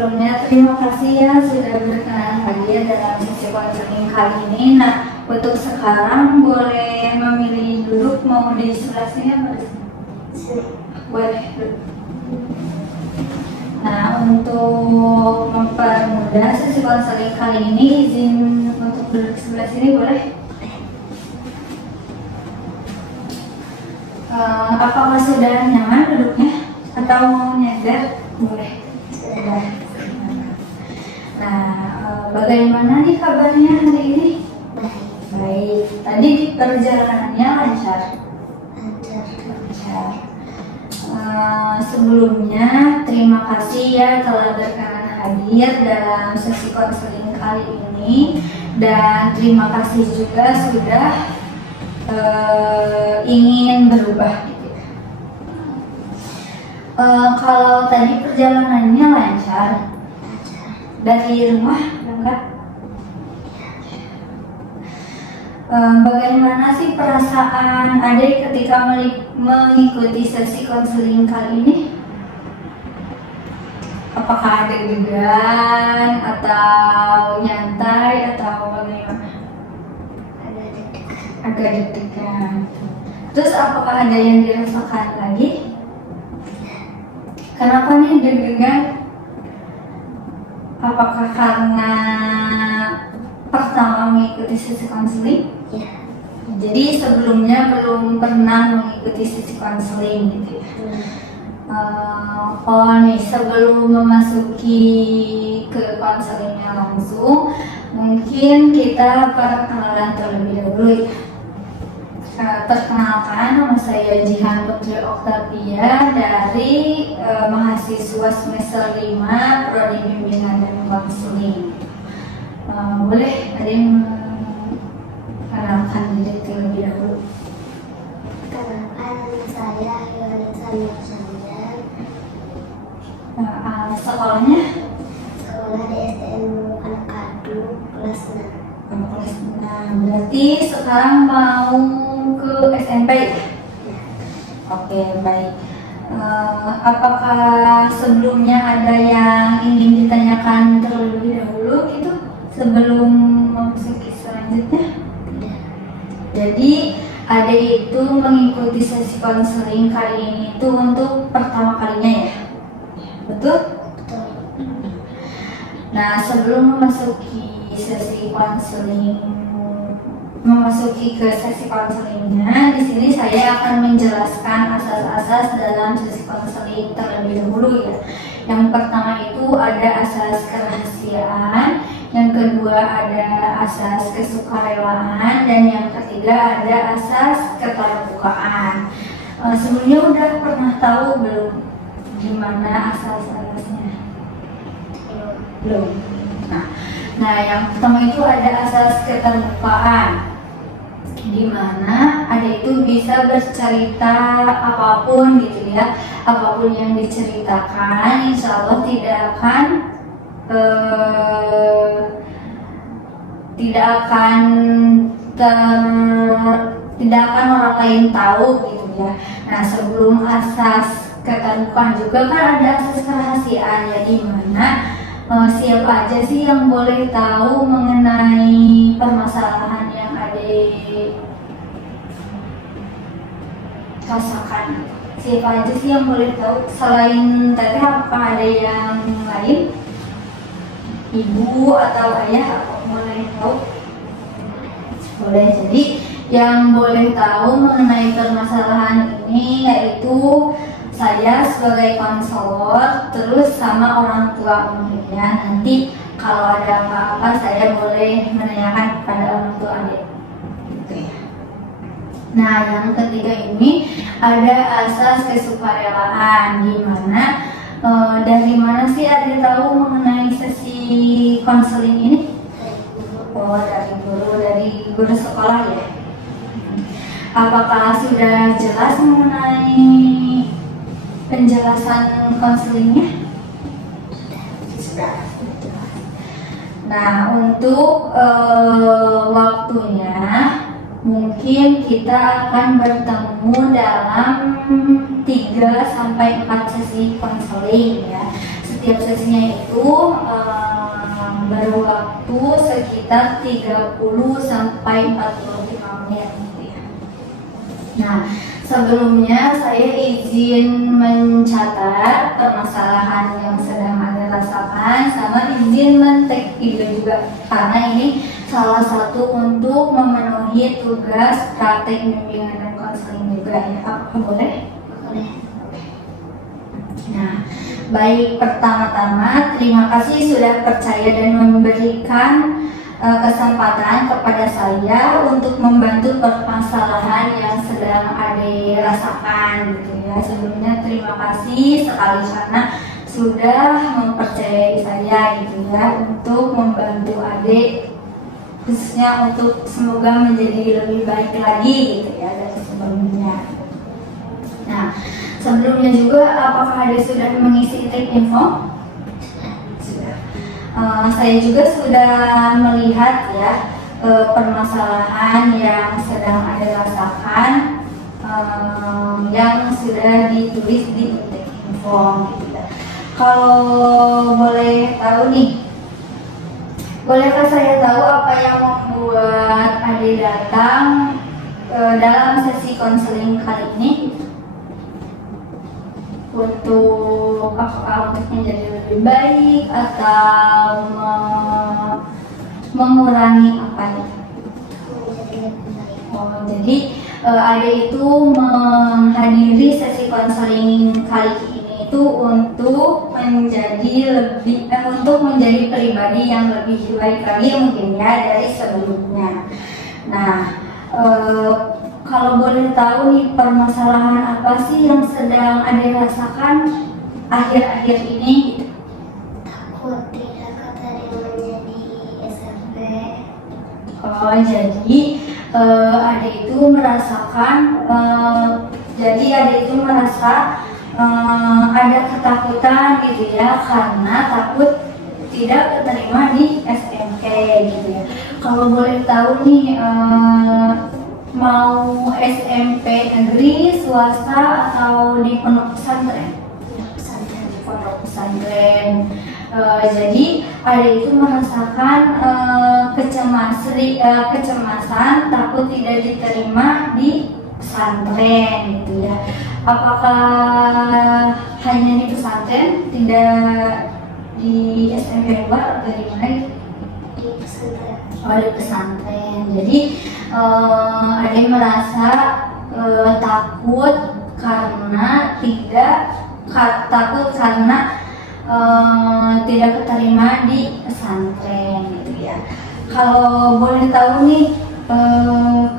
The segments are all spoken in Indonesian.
sebelumnya terima kasih ya sudah berkenan hadir dalam sesi konseling kali ini. Nah, untuk sekarang boleh memilih duduk, mau di sebelah sini atau di sini? Boleh duduk. Nah, untuk mempermudah sesi konseling kali ini, izin untuk duduk di sebelah sini boleh? Apakah sudah nyaman duduknya atau mau nyender? Boleh. Sudah. Nah, bagaimana nih kabarnya hari ini? Baik. Tadi di perjalanannya lancar. Sebelumnya terima kasih ya telah berkenan hadir dalam sesi konseling kali ini, dan terima kasih juga sudah ingin berubah gitu. Kalau tadi perjalanannya lancar, dari rumah berangkat, bagaimana sih perasaan adik ketika mengikuti sesi konseling kali ini? Apakah ada deg-degan atau nyantai atau bagaimana? Agak deg-degan. Terus apakah ada yang dirasakan lagi? Kenapa nih deg-degan? Apakah karena pertama mengikuti sesi konseling? Ya. Jadi sebelumnya belum pernah mengikuti sesi konseling gitu ya. Oh nih, sebelum memasuki ke konselingnya langsung, mungkin kita perkenalan terlebih dahulu ya. Perkenalkan, nama saya Jihan Putri Oktavia dari mahasiswa semester 5 Prodi Bimbingan dan Konseling. Boleh ada yang mengenalkan diri terlebih dahulu? Kenalkan, nama saya Yohannes Sanjaya. Sekolahnya? Sekolah di STM Anak Kadu, kelas 6. Kelas 6. Berarti sekarang mau ke SMP ya? Oke, baik. Apakah sebelumnya ada yang ingin ditanyakan terlebih dahulu itu sebelum memasuki selanjutnya? Jadi ada itu mengikuti sesi konseling kali ini itu untuk pertama kalinya ya? Betul? Betul. Nah, sebelum memasuki ke sesi konselingnya, di sini saya akan menjelaskan asas-asas dalam sesi konseling terlebih dahulu ya. Yang pertama itu ada asas kerahasiaan, yang kedua ada asas kesukarelaan, dan yang ketiga ada asas keterbukaan. Sebelumnya udah pernah tahu belum gimana asas-asasnya? Belum. Nah, yang pertama itu ada asas keterbukaan, di mana ada itu bisa bercerita apapun gitu ya, apapun yang diceritakan, insya Allah tidak akan orang lain tahu gitu ya. Nah, sebelum asas keterbukaan juga kan ada asas kerahasiaan ya, di mana siapa aja sih yang boleh tahu mengenai permasalahan yang adik rasakan? Siapa aja sih yang boleh tahu? Selain teteh, apakah ada yang lain? Ibu atau ayah boleh tahu? Boleh. Jadi yang boleh tahu mengenai permasalahan ini yaitu saya sebagai konselor, terus sama orang tua muridnya. Nanti kalau ada apa-apa saya boleh menanyakan kepada orang tua adik. Nah, yang ketiga ini ada asas kesukarelaan, di mana dari mana sih adik tahu mengenai sesi konseling ini? Oh, dari guru sekolah ya. Apakah sudah jelas mengenai penjelasan konselingnya? Sudah. Nah, untuk waktunya mungkin kita akan bertemu dalam 3-4 sesi konseling ya. setiap sesinya itu berwaktu sekitar 30 sampai 45 menit gitu ya. Nah, sebelumnya saya izin mencatat permasalahan yang sedang Anda rasakan sama izin men-take video juga karena ini salah satu untuk memenuhi tugas praktek bimbingan dan konseling juga ya. Apakah boleh? Boleh. Nah, baik, pertama-tama terima kasih sudah percaya dan memberikan kesempatan kepada saya untuk membantu permasalahan yang sedang Ade rasakan gitu ya. Sebelumnya terima kasih sekali karena sudah mempercayai saya gitu ya untuk membantu Ade, khususnya untuk semoga menjadi lebih baik lagi gitu ya dari sebelumnya. Nah, sebelumnya juga apakah Ade sudah mengisi take info? Sudah. Saya juga sudah melihat ya permasalahan yang sedang Ade rasakan yang sudah ditulis di take info gitu ya. Kalau boleh tahu nih, bolehkah saya tahu apa yang membuat Ade datang dalam sesi konseling kali ini? Untuk apakah untuk menjadi lebih baik atau mengurangi apa ya? Menjadi lebih baik. Oh, jadi Ade itu menghadiri sesi konseling kali ini itu untuk menjadi pribadi yang lebih baik lagi mungkin ya dari sebelumnya. Nah, kalau boleh tahu nih permasalahan apa sih yang sedang Ade rasakan akhir-akhir ini? Takut tidak keterima menjadi SMP. Oh, jadi Ade itu merasakan, Ade itu merasa ada ketakutan gitu ya karena takut tidak keterima di SMK gitu ya. Kalau boleh tahu nih mau SMP negeri, swasta atau di pondok pesantren? Pesantren. Pondok pesantren. Jadi Ade itu merasakan kecemasan takut tidak diterima di pesantren gitu ya. Apakah hanya di pesantren, tidak di SMP luar atau di mana? Di pesantren. Oh, di pesantren. Jadi Ade merasa takut karena tidak keterima di pesantren gitu ya. Kalau boleh tahu nih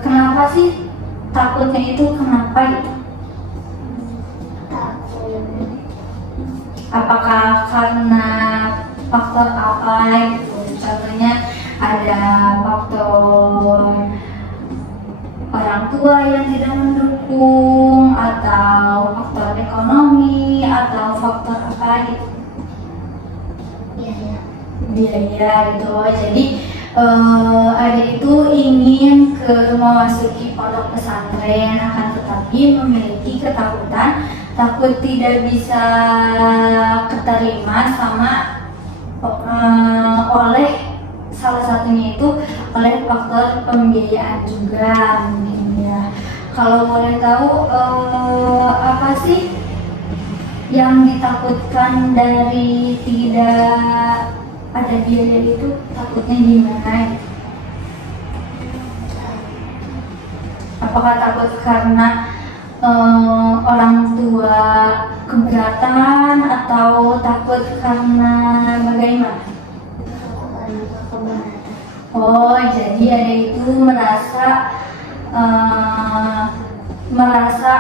kenapa sih takutnya itu, kenapa gitu? Takut. Apakah karena faktor apa gitu? Contohnya ada faktor orang tua yang tidak mendukung atau faktor ekonomi atau faktor apa gitu? Biaya gitu. Jadi Ade itu ingin memasuki pondok pesantren, akan tetapi memiliki ketakutan, takut tidak bisa keterima sama oleh salah satunya itu oleh faktor pembiayaan juga mungkin ya. Kalau boleh tahu apa sih yang ditakutkan dari tidak ada biaya itu, takutnya gimana? Apakah takut karena orang tua keberatan atau takut karena bagaimana? Oh, jadi Ade itu merasa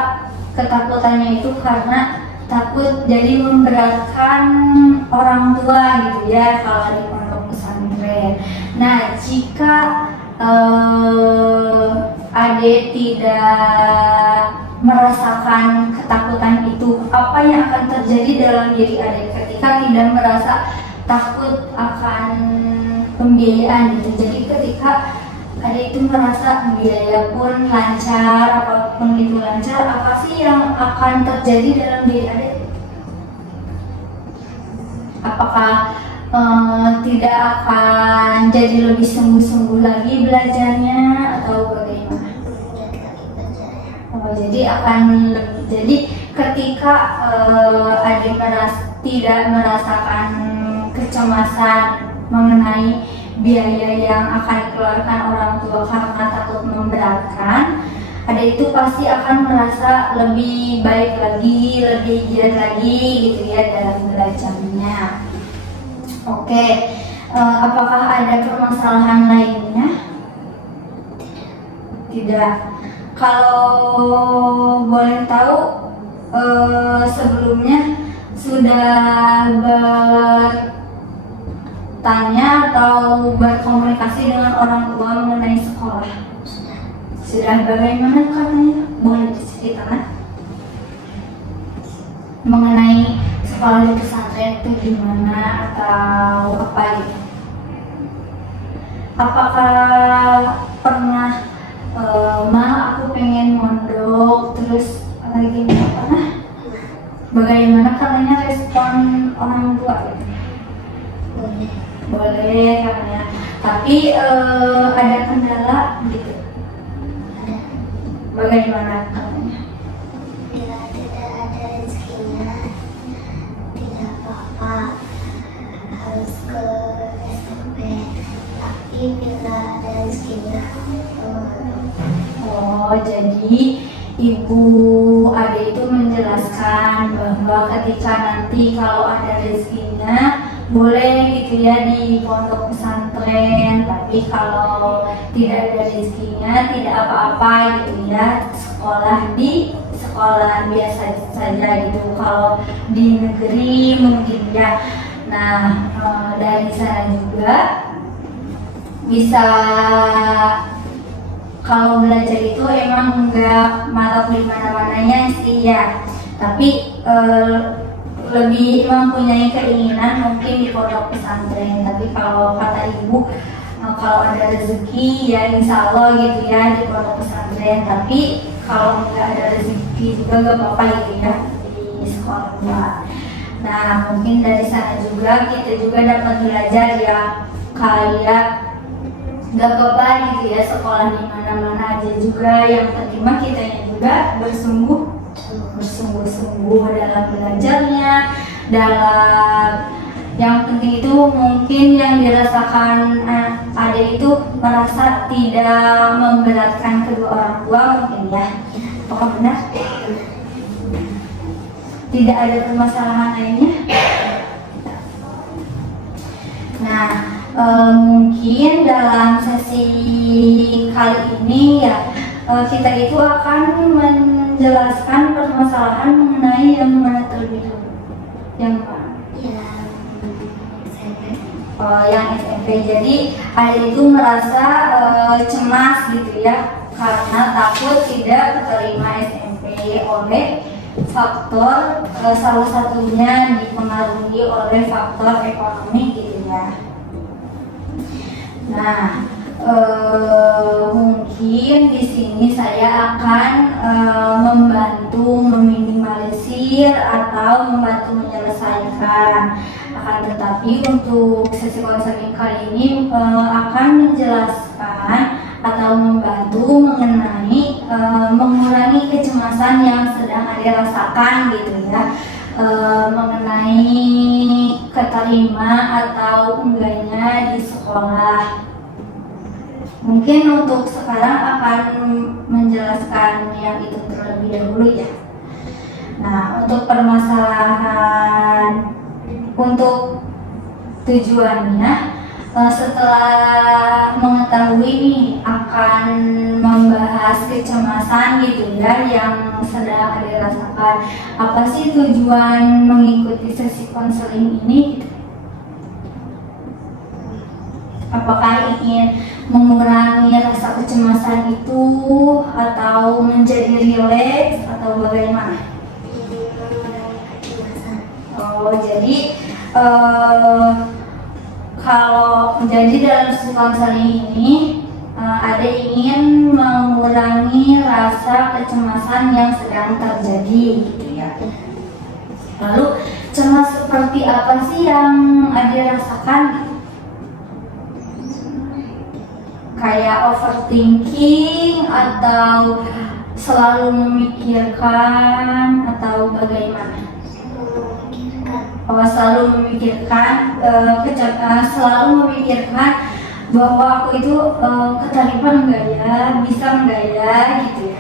ketakutannya itu karena takut jadi memberatkan orang tua gitu ya kalau di pondok pesantren. Nah, jika Ade tidak merasakan ketakutan itu, apa yang akan terjadi dalam diri Ade ketika tidak merasa takut akan pembiayaan gitu? Jadi ketika Ade itu merasa biaya pun lancar, apapun itu lancar, apa sih yang akan terjadi dalam diri Ade? Apakah tidak akan jadi lebih sungguh-sungguh lagi belajarnya atau bagaimana? Jadi jadi ketika adik tidak merasakan kecemasan mengenai biaya yang akan dikeluarkan orang tua karena takut memberatkan, adik itu pasti akan merasa lebih baik lagi, lebih giat lagi gitu ya dalam belajarnya. Oke, apakah ada permasalahan lainnya? Tidak. Kalau boleh tahu, sebelumnya sudah bertanya atau berkomunikasi dengan orang tua mengenai sekolah? Sudah. Bagaimana katanya? Boleh diceritakan mengenai sekolah di pesantren itu gimana atau apa gitu? Apakah pernah aku pengen mondok terus lagi nggak pernah? Bagaimana katanya respon orang tua gitu? Boleh katanya, tapi ada kendala gitu. Bagaimana katanya? Bila tidak ada rezekinya, tidak apa-apa, harus ke SMP. Tapi bila ada rezekinya, Oh, jadi Ibu Ade itu menjelaskan bahwa ketika nanti kalau ada rezekinya boleh gitu ya di pondok pesantren, tapi kalau tidak ada rezekinya tidak apa-apa gitu ya, sekolah di sekolah biasa saja gitu. Kalau di negeri mungkin ya. Nah, dari sana juga bisa, kalau belajar itu emang enggak matok di mana-mananya sih ya, tapi lebih mempunyai keinginan mungkin di pondok pesantren. Tapi kalau kata ibu, kalau ada rezeki ya insya Allah gitu ya di pondok pesantren. Tapi kalau nggak ada rezeki juga nggak apa-apa gitu ya di sekolah. Nah, mungkin dari sana juga kita juga dapat belajar ya, kayak nggak apa-apa gitu ya sekolah di mana-mana aja juga. Yang penting mah kitanya juga bersungguh-sungguh dalam belajarnya. Yang penting itu mungkin yang dirasakan adik itu merasa tidak memberatkan kedua orang tua mungkin ya. Apakah benar? Tidak ada permasalahan lainnya. Nah, mungkin dalam sesi kali ini ya kita itu akan menjelaskan permasalahan mengenai yang mana terlebih dahulu. Yang mana? Yang SMP. Jadi ada itu merasa cemas gitu ya karena takut tidak terima SMP oleh faktor salah satunya dipengaruhi oleh faktor ekonomi gitu ya. Nah, mungkin di sini saya akan membantu meminimalisir atau membantu menyelesaikan. Akan tetapi untuk sesi konseling kali ini akan menjelaskan atau membantu mengenai mengurangi kecemasan yang sedang ada rasakan gitu ya, mengenai keterima atau enggaknya di sekolah. Mungkin untuk sekarang akan menjelaskan yang itu terlebih dahulu ya. Nah, untuk permasalahan, untuk tujuannya, setelah mengetahui nih akan membahas kecemasan gitu ya yang sedang dirasakan, apa sih tujuan mengikuti sesi konseling ini? Apakah ingin mengurangi rasa kecemasan itu atau menjadi rileks atau bagaimana? Oh, jadi kalau jadi dalam sesi konseling ini ada ingin mengurangi rasa kecemasan yang sedang terjadi gitu ya. Lalu cemas seperti apa sih yang Ade rasakan? Kayak overthinking atau selalu memikirkan atau bagaimana? Selalu memikirkan, selalu memikirkan bahwa aku itu keterima enggak ya, bisa enggak ya, gitu ya.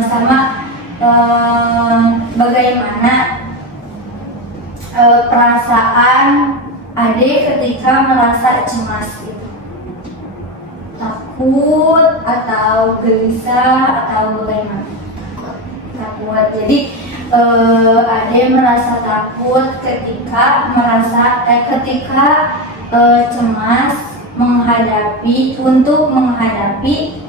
Sama bagaimana perasaan Ade ketika merasa cemas gitu. Takut atau gelisah atau bagaimana? Takut. Jadi Ade merasa takut ketika cemas untuk menghadapi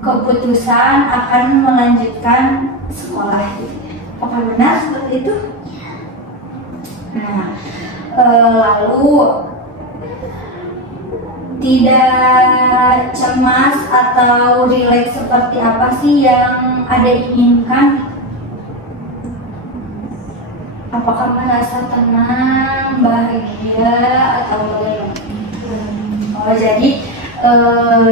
keputusan akan melanjutkan sekolah. Apakah benar seperti itu? Nah, lalu tidak cemas atau rileks seperti apa sih yang Ade inginkan? Apakah merasa tenang, bahagia, atau bagaimana? Jadi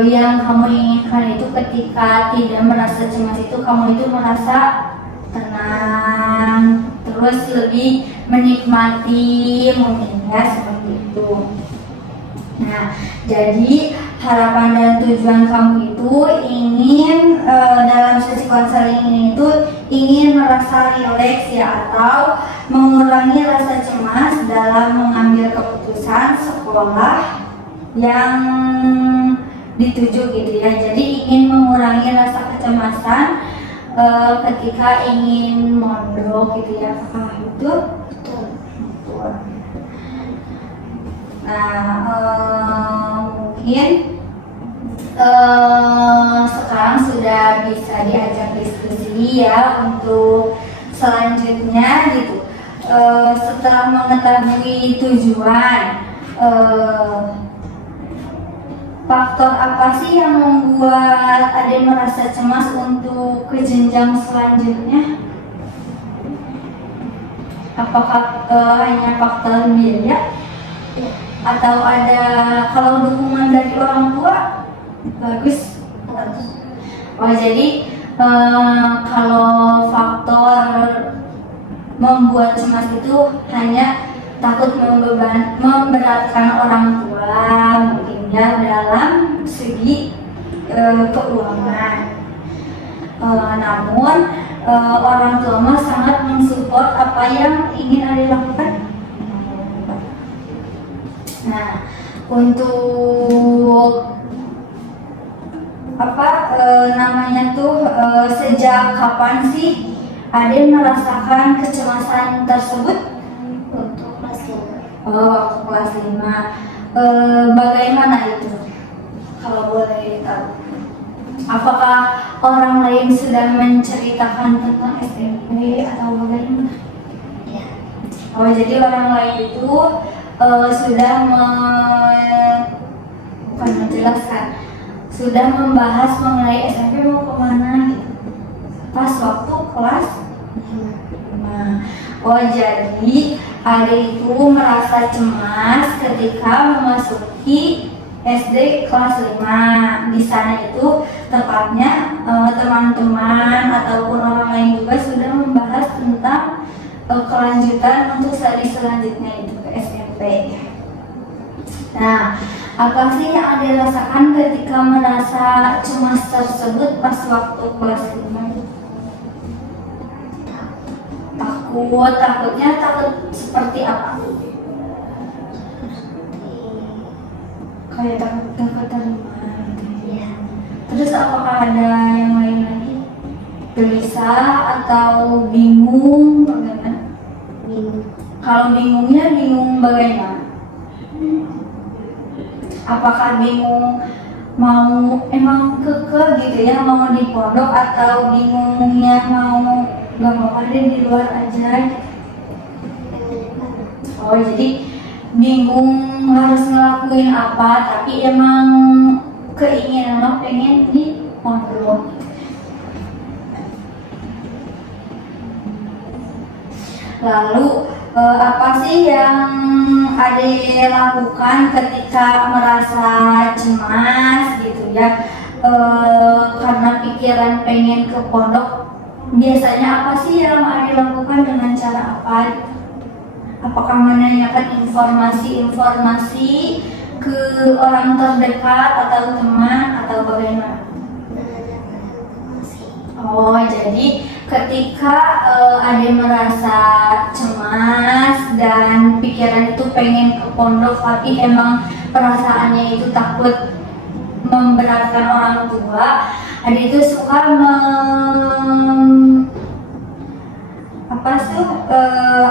yang kamu inginkan itu ketika tidak merasa cemas itu kamu itu merasa tenang, terus lebih menikmati mungkin ya, seperti itu. Nah, jadi harapan dan tujuan kamu itu ingin dalam sesi konseling ini itu ingin merasa rileks ya, atau mengurangi rasa cemas dalam mengambil keputusan sekolah yang dituju gitu ya. Jadi ingin mengurangi rasa kecemasan ketika ingin mondok gitu ya. Apakah itu? Betul. Nah, mungkin sekarang sudah bisa diajak diskusi ya untuk selanjutnya gitu. Setelah mengetahui tujuan, faktor apa sih yang membuat Ade merasa cemas untuk ke jenjang selanjutnya? Apakah hanya faktor biaya? Atau ada kalau dukungan dari orang tua bagus? Jadi kalau faktor membuat cemas itu hanya takut memberatkan orang tua mungkin ya dalam segi keuangan. Namun orang tua mah sangat mensupport apa yang ingin Ade lakukan. Nah, untuk sejak kapan sih Ade merasakan kecemasan tersebut? Untuk kelas 5. Waktu kelas 5. Bagaimana itu? Kalau boleh tahu. Apakah orang lain sudah menceritakan tentang SMP atau bagaimana? Ya. Jadi orang lain itu sudah membahas mengenai SMP mau kemana gitu pas waktu kelas 5. Jadi Ade itu merasa cemas ketika memasuki SD kelas 5. Di sana itu tepatnya teman-teman ataupun orang lain juga sudah membahas tentang kelanjutan untuk seri selanjutnya itu ke SMP. Nah, apa sih yang Ade rasakan ketika merasa cemas tersebut pas waktu kelas 5? Takutnya takut seperti apa? Kayak takut gak keterima. Ya. Terus apakah ada yang lain lagi? Gelisah atau bingung bagaimana? Bingung. Kalau bingungnya bingung bagaimana? Apakah bingung mau emang keke gitu ya mau di pondok, atau bingungnya mau nggak mau ada di luar aja? Jadi bingung harus ngelakuin apa, tapi emang keinginan lo pengen di pondok. Lalu apa sih yang Ade lakukan ketika merasa cemas gitu ya? Karena pikiran pengen ke pondok, biasanya apa sih yang Ade lakukan dengan cara apa? Apakah menanyakan informasi-informasi ke orang terdekat atau teman atau bagaimana? Oh, jadi ketika Ade merasa cemas dan pikiran itu pengen ke pondok tapi emang perasaannya itu takut memberatkan orang tua, Ade itu suka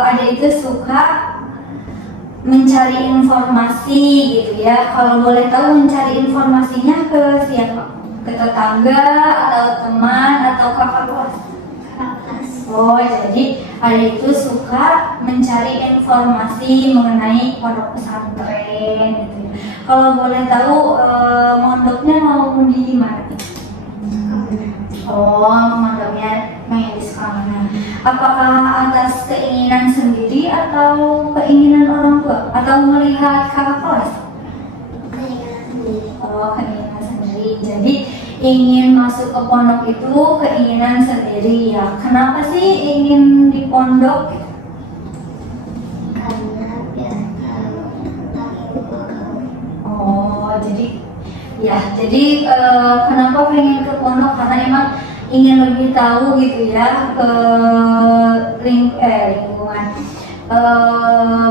Ade itu suka mencari informasi gitu ya. Kalau boleh tahu mencari informasinya ke siapa? Ke tetangga atau teman atau kakak kelas? Oh, jadi Ade itu suka mencari informasi mengenai pondok pesantren gitu ya. Kalau boleh tahu mondoknya mau di mana? Oh, mondoknya main di sekolahnya. Apakah atas keinginan sendiri atau keinginan orang tua? Atau melihat kakak kelas? Keinginan sendiri. Oh, keinginan sendiri. Jadi ingin masuk ke pondok itu keinginan sendiri ya. Kenapa sih ingin di pondok? Karena biar tahu tentang ilmu agama. Oh, jadi kenapa pengen ke pondok? Karena emang ingin lebih tahu gitu ya lingkungan,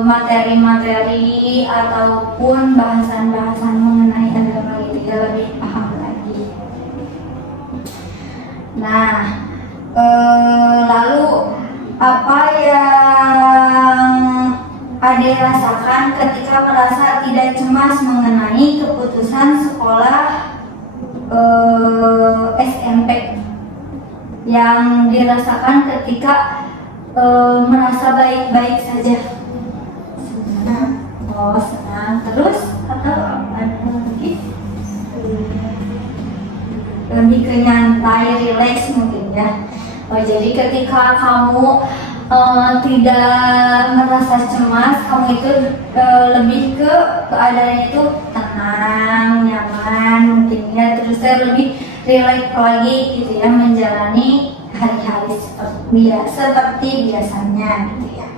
materi-materi ataupun bahasan-bahasan mengenai agama gitu ya, lebih paham lagi. Nah, lalu apa yang Ade rasakan ketika merasa tidak cemas mengenai keputusan sekolah SMP yang dirasakan ketika merasa baik-baik saja? Senang. Oh, senang. Terus atau ada lagi? Lebih ke nyantai, rileks mungkin ya. Oh, jadi ketika kamu tidak merasa cemas, kamu itu lebih ke keadaan itu tenang, nyaman mungkin ya, terus lebih rileks lagi gitu ya, menjalani hari-hari seperti biasanya gitu ya.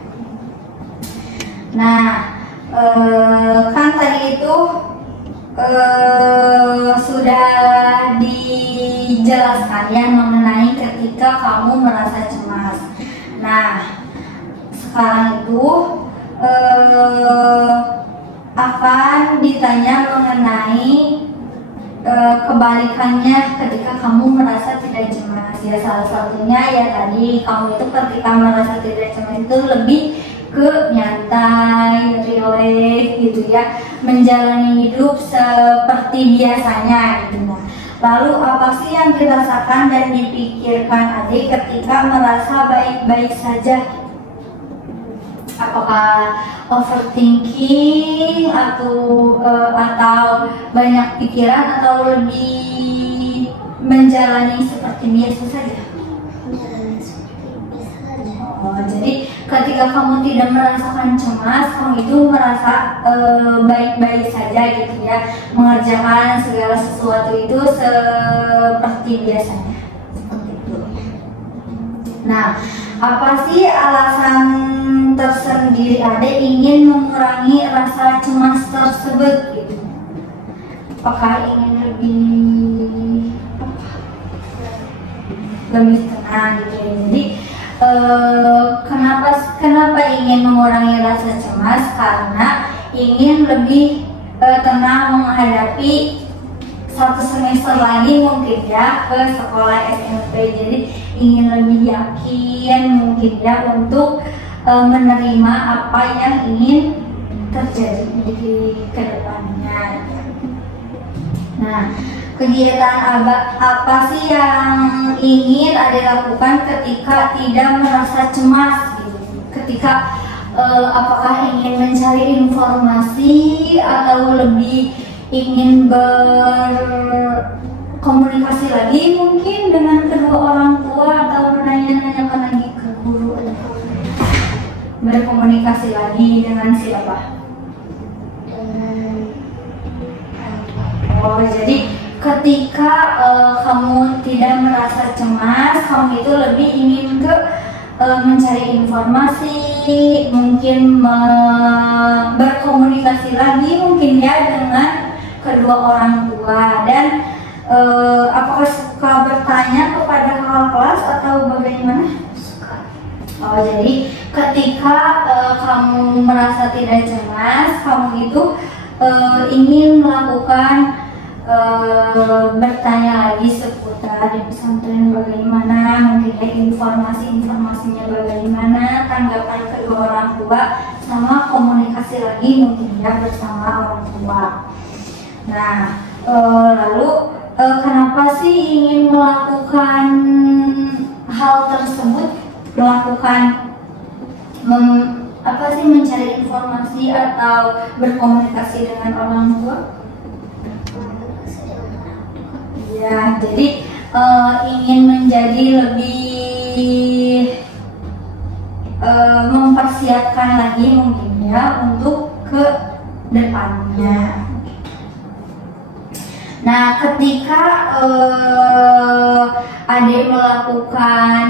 Nah, kan tadi itu sudah dijelaskan ya mengenai ketika kamu merasa cemas. Nah, sekarang itu akan ditanya mengenai kebalikannya ketika kamu merasa tidak cemas ya. Salah satunya ya tadi kamu itu ketika merasa tidak cemas itu lebih ke nyantai, rileks gitu ya, menjalani hidup seperti biasanya gitu. Nah, lalu apa sih yang dirasakan dan dipikirkan Ade ketika merasa baik-baik saja? Apakah overthinking atau banyak pikiran atau lebih menjalani seperti biasa saja? Menjalani seperti biasa saja. Oh, jadi ketika kamu tidak merasakan cemas, kamu itu merasa baik-baik saja gitu ya, mengerjakan segala sesuatu itu seperti biasanya, seperti itu. Nah, apa sih alasan tersendiri Ade ingin mengurangi rasa cemas tersebut gitu? Apakah ingin lebih tenang gitu ya? Jadi kenapa ingin mengurangi rasa cemas? Karena ingin lebih tenang menghadapi satu semester lagi mungkin ya ke sekolah SMP. Jadi ingin lebih yakin mungkin ya untuk menerima apa yang ingin terjadi di kedepannya. Nah, kegiatan apa sih yang ingin Ade lakukan ketika tidak merasa cemas gitu? Ketika apakah ingin mencari informasi atau lebih ingin berkomunikasi lagi mungkin dengan kedua orang tua atau menanyakan lagi ke guru? berkomunikasi lagi dengan siapa? Dengan orang tua. Oh, jadi ketika kamu tidak merasa cemas, kamu itu lebih ingin ke mencari informasi, mungkin berkomunikasi lagi mungkin ya dengan kedua orang tua. Dan apakah suka bertanya kepada kakak kelas atau bagaimana? Suka. Oh, jadi ketika kamu merasa tidak cemas, kamu itu ingin melakukan bertanya lagi seputar di pesantren bagaimana, mungkin ya informasi-informasinya bagaimana, tanggapan kedua orang tua, sama komunikasi lagi mungkin ya bersama orang tua. Nah, lalu kenapa sih ingin melakukan hal tersebut, melakukan mencari informasi atau berkomunikasi dengan orang tua? Ya, jadi ingin menjadi lebih mempersiapkan lagi mungkin ya untuk ke depannya. Nah, ketika adik melakukan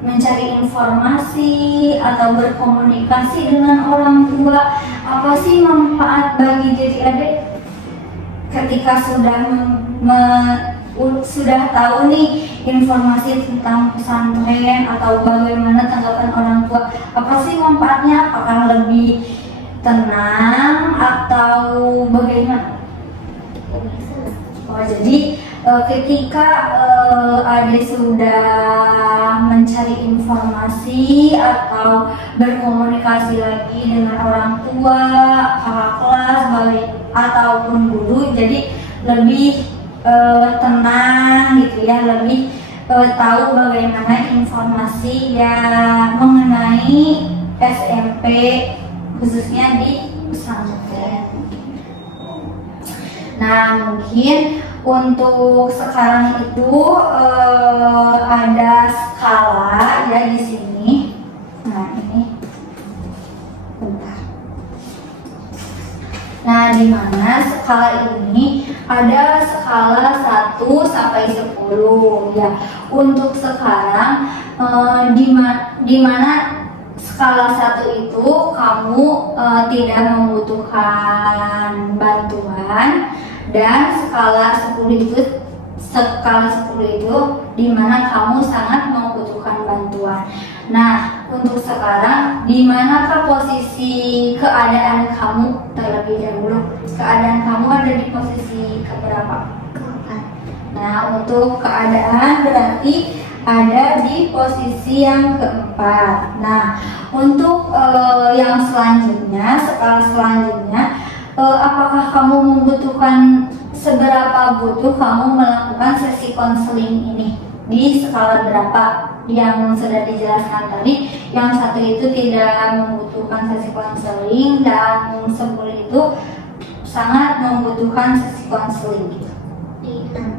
mencari informasi atau berkomunikasi dengan orang tua, apa sih manfaat bagi diri adik ketika sudah tahu nih informasi tentang pesantren atau bagaimana tanggapan orang tua? Apa sih manfaatnya? Apakah lebih tenang atau bagaimana? Oh, jadi ketika adik sudah mencari informasi atau berkomunikasi lagi dengan orang tua, kakak kelas, ataupun guru, jadi lebih tenang gitu ya, lebih tahu bagaimana informasi yang mengenai SMP khususnya di pesantren. Nah, mungkin untuk sekarang itu ada skala ya di sini. Nah, ini bentar. Nah, di mana skala ini ada skala 1 sampai 10 ya. Untuk sekarang di mana skala 1 itu kamu tidak membutuhkan bantuan, dan skala 10 itu di mana kamu sangat membutuhkan bantuan. Nah, untuk sekarang di manakah posisi keadaan kamu terlebih dahulu? Keadaan kamu ada di posisi keberapa? Keempat. Nah, untuk keadaan berarti ada di posisi yang keempat. Nah, untuk yang selanjutnya, skala selanjutnya, apakah kamu membutuhkan, seberapa butuh kamu melakukan sesi konseling ini? Di skala berapa yang sudah dijelaskan tadi? Yang 1 itu tidak membutuhkan sesi konseling, dan 10 itu sangat membutuhkan sesi konseling gitu. Di 6.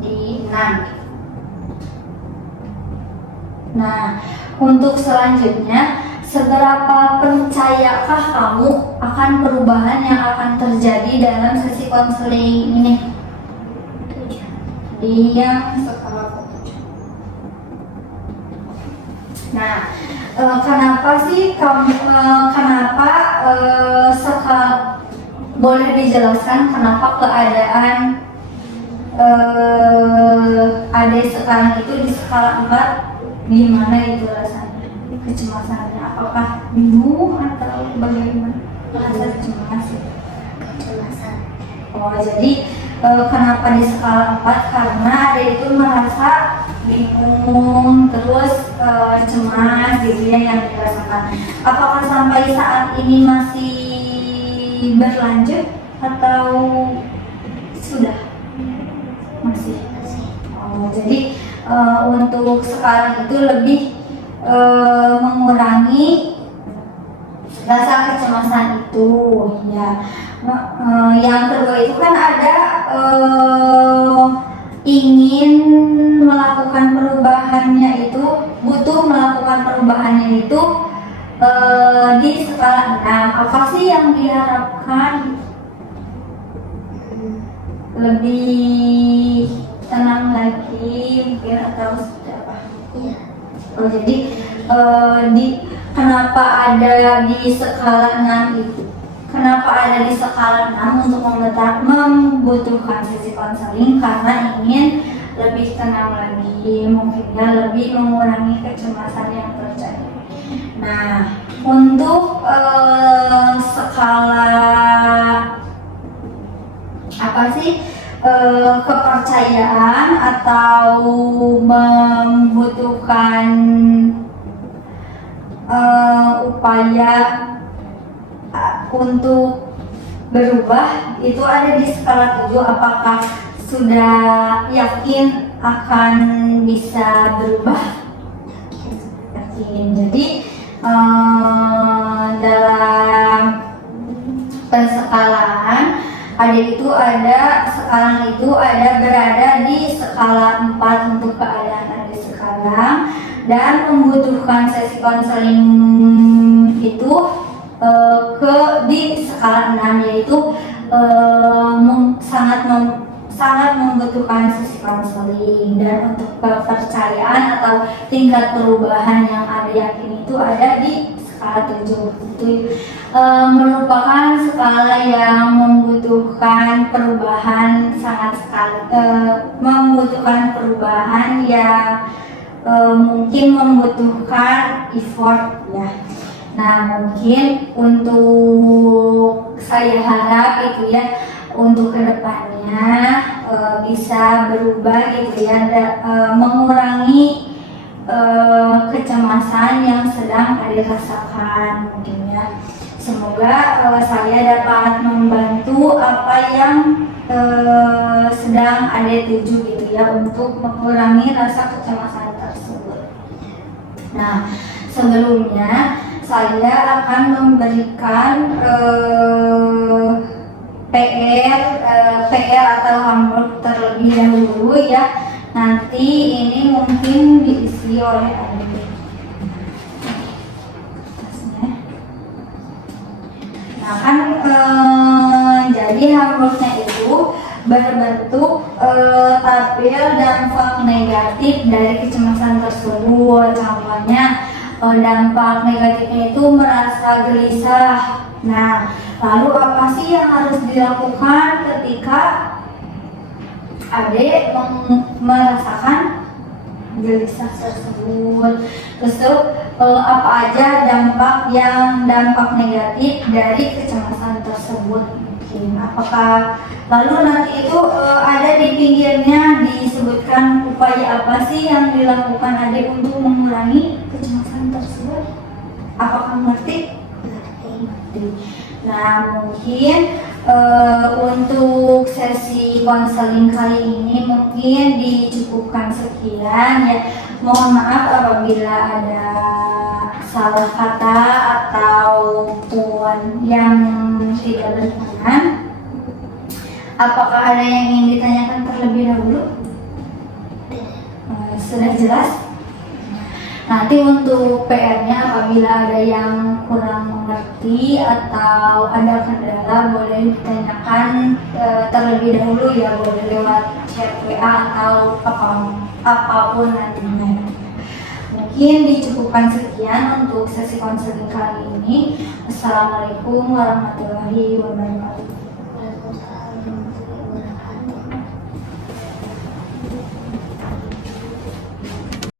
Di 6. Nah, untuk selanjutnya, seberapa percayakah kamu akan perubahan yang akan terjadi dalam sesi konseling ini? 7. Di yang skala 7. Nah, kenapa sih boleh dijelaskan kenapa keadaan adik sekarang itu di skala 4, gimana itu rasanya? Kecemasannya apakah bingung atau bagaimana? Merasa cemas? Kecemasan. Oh, jadi kenapa di skala 4? Karena ada itu merasa bingung, terus cemas gitu ya yang dirasakan. Apakah sampai saat ini masih berlanjut atau sudah? Masih. Oh, jadi untuk sekarang itu lebih mengurangi rasa kecemasan itu ya. Yang kedua itu kan ada ingin melakukan perubahannya itu, butuh melakukan perubahannya itu di skala 6, apa sih yang diharapkan? Lebih tenang lagi mungkin, atau seperti apa? Iya. Oh, jadi kenapa ada di skala 6 itu? Kenapa ada di skala 6 untuk membutuhkan sesi konseling? Karena ingin lebih tenang lagi, mungkinnya lebih mengurangi kecemasan yang terjadi. Nah, untuk skala apa sih, kepercayaan atau membutuhkan upaya untuk berubah itu ada di skala 7. Apakah sudah yakin akan bisa berubah? Yakin. Jadi dalam penskalaan sekarang itu ada berada di skala 4 untuk keadaan ada sekarang, dan membutuhkan sesi konseling itu di skala 6, yaitu sangat membutuhkan sesi konseling. Dan untuk kepercayaan atau tingkat perubahan yang ada yakin itu ada di skala 7. Itu merupakan skala yang membutuhkan perubahan membutuhkan perubahan yang mungkin membutuhkan effort ya. Nah, mungkin untuk saya harap itu ya, untuk kedepannya bisa berubah gitu ya, mengurangi kecemasan yang sedang ada rasakan mungkin ya. Semoga saya dapat membantu apa yang sedang ada tuju gitu ya, untuk mengurangi rasa kecemasan tersebut. Nah, sebelumnya saya akan memberikan PR atau homework terlebih dahulu ya. Nanti ini mungkin diisi oleh adik. Nah kan jadi homeworknya itu berbentuk tabel dampak negatif dari kecemasan tersebut. Contohnya dampak negatifnya itu merasa gelisah. Nah, lalu apa sih yang harus dilakukan ketika adik merasakan gelisah tersebut? Terus apa aja dampak negatif dari kecemasan tersebut? Mungkin apakah lalu nanti itu ada di pinggirnya disebutkan upaya apa sih yang dilakukan adik untuk mengurangi kecemasan tersebut? Apakah ngerti? Nah, mungkin untuk sesi konseling kali ini mungkin dicukupkan sekian ya. Mohon maaf apabila ada salah kata ataupun yang tidak berkenan. Apakah ada yang ingin ditanyakan terlebih dahulu? Sudah jelas? Nanti untuk PR-nya apabila ada yang kurang mengerti atau ada kendala boleh ditanyakan terlebih dahulu ya, boleh lewat chat WA atau apapun nantinya. Mungkin dicukupkan sekian untuk sesi konseling kali ini. Assalamualaikum warahmatullahi wabarakatuh.